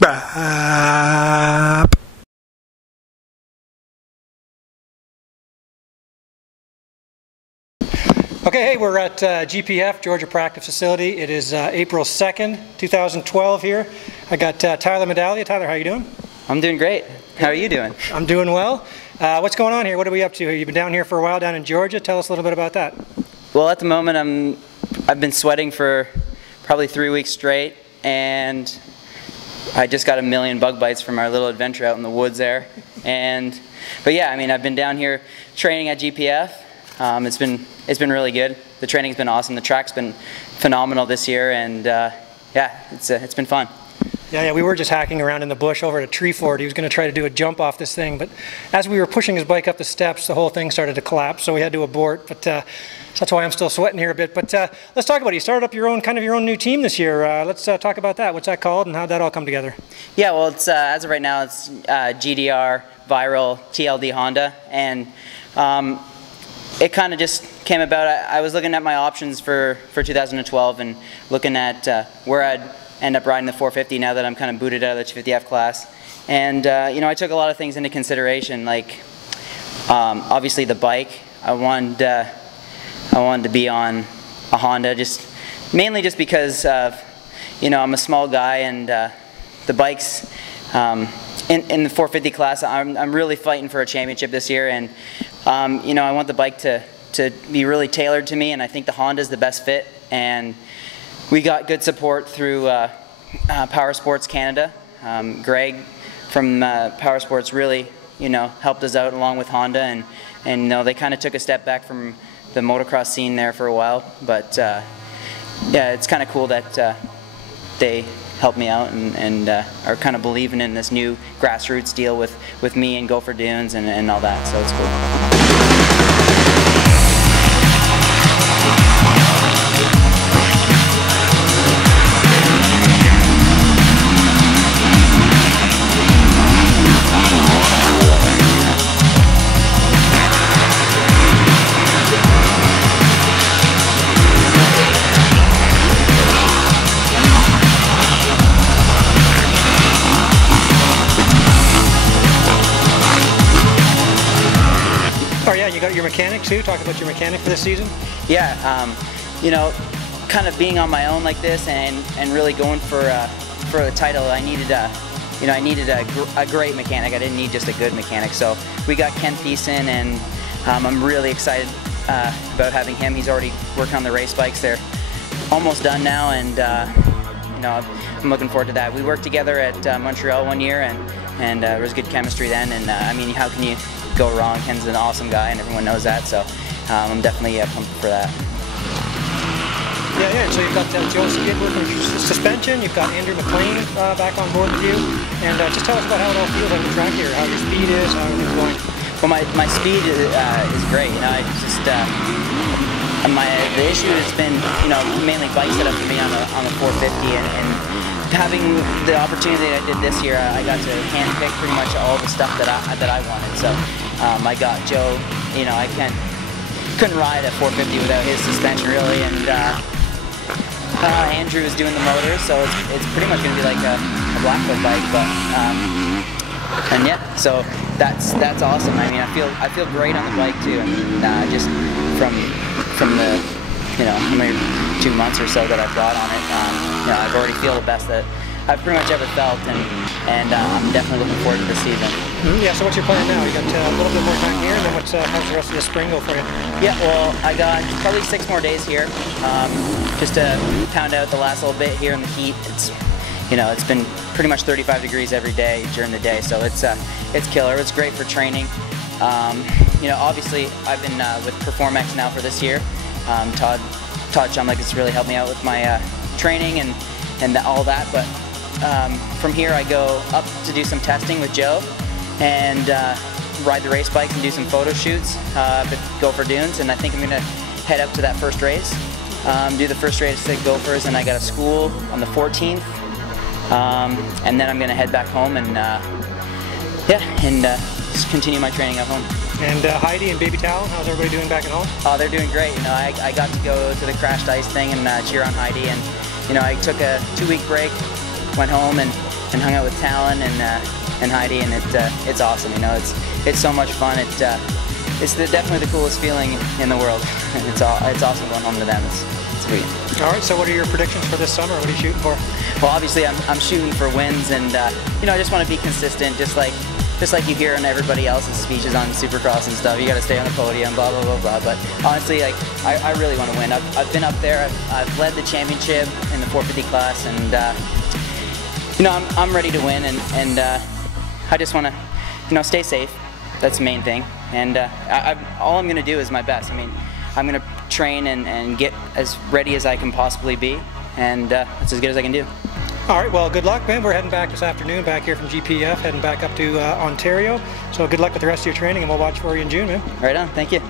Bap. Okay, hey, we're at GPF, Georgia Practice Facility. It is April 2nd, 2012 here. I got Tyler Medaglia. Tyler, how you doing? I'm doing great. How are you doing? I'm doing well. What's going on here? What are we up to here? You've been down here for a while, down in Georgia. Tell us a little bit about that. Well, at the moment, I've been sweating for probably 3 weeks straight, and I just got a million bug bites from our little adventure out in the woods there. But yeah, I mean, I've been down here training at GPF. It's been really good. The training's been awesome. The track's been phenomenal this year, and yeah, it's been fun. Yeah, we were just hacking around in the bush over at a tree fort. He was going to try to do a jump off this thing, but as we were pushing his bike up the steps, the whole thing started to collapse, so we had to abort. But so that's why I'm still sweating here a bit. But let's talk about it. You started up your own new team this year. Let's talk about that. What's that called, and how'd that all come together? Yeah, well, it's as of right now, it's GDR Viral TLD Honda, and it kind of just came about. I was looking at my options for 2012 and looking at where I'd end up riding the 450 now that I'm kind of booted out of the 250F class. And you know, I took a lot of things into consideration, like obviously the bike. I wanted to be on a Honda, mainly just because of, you know, I'm a small guy, and the bikes in the 450 class, I'm really fighting for a championship this year, and you know, I want the bike to be really tailored to me, and I think the Honda is the best fit. And we got good support through Power Sports Canada. Greg from Power Sports really, you know, helped us out along with Honda, and you know, they kind of took a step back from the motocross scene there for a while. But yeah, it's kind of cool that they helped me out and are kind of believing in this new grassroots deal with me and Gopher Dunes and all that, so it's cool. You got your mechanic too? Talk about your mechanic for this season. Yeah, you know, kind of being on my own like this and really going for a title, I needed a great mechanic. I didn't need just a good mechanic. So we got Ken Thiessen, and I'm really excited about having him. He's already working on the race bikes. They're almost done now, and you know, I'm looking forward to that. We worked together at Montreal one year, and there was good chemistry then. And I mean, how can you go wrong? Ken's an awesome guy, and everyone knows that, so I'm definitely pumped for that. Yeah, so you've got Joe Skid working with suspension, you've got Andrew McLean back on board with you, and just tell us about how it all feels on the track here, how your speed is, how everything's going. Well, my speed is great. You know, I just the issue has been, you know, mainly bike setup for me on the 450, and having the opportunity that I did this year, I got to handpick pretty much all the stuff that I wanted. So I got Joe. You know, I couldn't ride a 450 without his suspension really, and Andrew is doing the motor, so it's pretty much going to be like a Blackfoot bike. But and yeah, so that's awesome. I mean, I feel great on the bike too. I mean, just from the, you know, how many 2 months or so that I've got on it, you know, I've already feel the best that I've pretty much ever felt, and I'm definitely looking forward to this season. Yeah, so what's your plan now? You got a little bit more time here, and then how's the rest of the spring go for you? Yeah, well, I got probably 6 more days here, just to pound out the last little bit here in the heat. It's, you know, it's been pretty much 35 degrees every day during the day, so it's killer. It's great for training. You know, obviously I've been with Performex now for this year. Todd Chumlick has really helped me out with my training and all that, but from here I go up to do some testing with Joe and ride the race bikes and do some photo shoots up at Gopher Dunes, and I think I'm going to head up to that first race, do the first race at Gophers, and I got a school on the 14th, and then I'm going to head back home and just continue my training at home. And Heidi and Baby Tal, how's everybody doing back at home? Oh, they're doing great. You know, I got to go to the crashed ice thing and cheer on Heidi, and you know, I took a 2-week break, went home, and and hung out with Talon and Heidi, and it's awesome. You know, it's so much fun. It's definitely the coolest feeling in the world. It's awesome going home to them. It's sweet. All right, so what are your predictions for this summer? What are you shooting for? Well, obviously I'm shooting for wins, and you know, I just want to be consistent, just like you hear in everybody else's speeches on Supercross and stuff. You got to stay on the podium, blah blah blah blah. But honestly, like I really want to win. I've been up there. I've led the championship in the 450 class, and you know, I'm ready to win, and I just want to, you know, stay safe. That's the main thing, and all I'm going to do is my best. I mean, I'm going to train and get as ready as I can possibly be, and that's as good as I can do. All right, well, good luck, man. We're heading back this afternoon, back here from GPF, heading back up to Ontario. So good luck with the rest of your training, and we'll watch for you in June, man. Right on. Thank you.